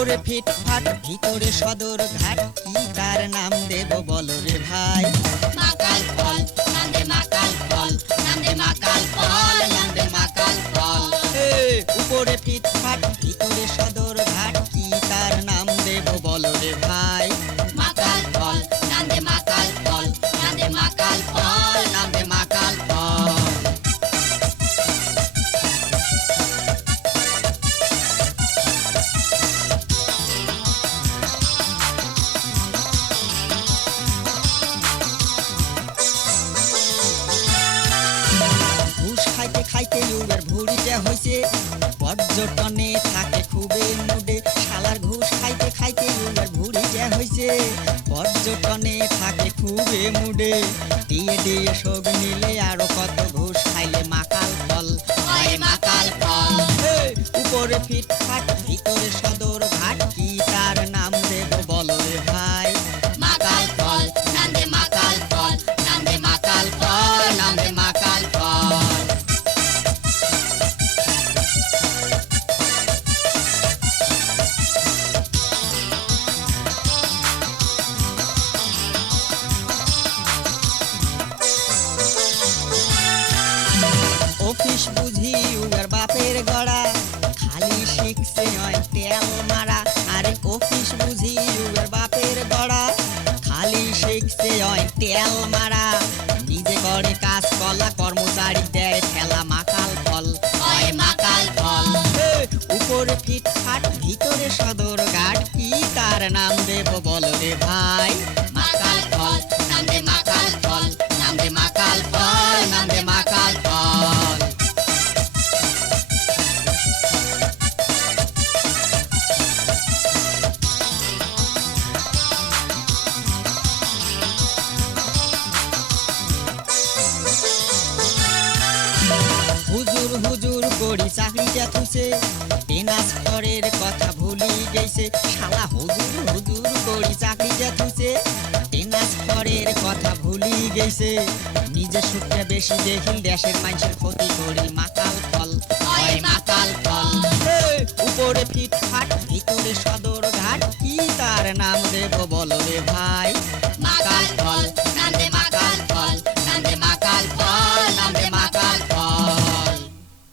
উপরে ফিটফাট ভিতরে সদর ঘাট, কি তার নাম দেব বলো রে ভাই? মাকাল ফল নাম দে মাকাল ফল, নাম দে মাকাল ফল, নাম দে মাকাল ফল। উপরে ফিটফাট ভিতরে সদর ঘাট, কি তার নাম দেব বলো রে ভাই? মাকাল ফল নাম দে মাকাল ফল, নাম দে মাকাল ফল, নাম দে মাকাল ফল। ঘুষ খাইতে খাইতে ইউবের ভুড়িটা হইছে, পর্যটনে থাকে খুবই মুডে। শালার ঘুষ খাইতে খাইতে ইউবের ভুড়িটা হইছে, পর্যটনে থাকে খুবই মুডে। দিয়ে দিয়ে শোক নিলে আরো কত ঘুষ খাইলে মাকাল ফল হয় মাকাল ফল। উপরে ফিটফাট ভিতরে সদর ঘাট, কি তার নাম দেব বলো রে ভাই? মাকাল ফল নাম দে মাকাল ফল, নাম দে মাকাল ফল, নাম দে মাকাল ফল। অফিস বুঝি উগার বাপের গড়া, খালি শিখছে হয় তেল মারা। আরে অফিস বুঝি উগার বাপের গড়া, খালি শিখছে হয় তেল মারা। নিজে করে কাজ কলা, কর্মচারী দেয় ঠেলা, মাকাল ফল হয় মাকাল ফল। উপরে ফিটফাট ভিতরে সদর ঘাট, কি তার নাম দেব বলো রে ভাই? মাকাল ফল নাম দে মাকাল ফল, নাম দে মাকাল ফল, নাম দে মাকাল ফল। হুজুর হুজুর করি চাকরিটা থুছে, ট্রান্সফারের কথা ভুলি গেছে। শালা হুজুর হুজুর করি চাকরিটা থুছে, ট্রান্সফারের কথা ভুলি গেছে। নিজের সুখটা বেশি দেখিল, দেশের মানুষের ক্ষতি করি, মাকাল ফল হয় মাকাল ফল। উপরে ফিটফাট ভিতরে সদর ঘাট, কি তার নাম দেব বলো রে ভাই?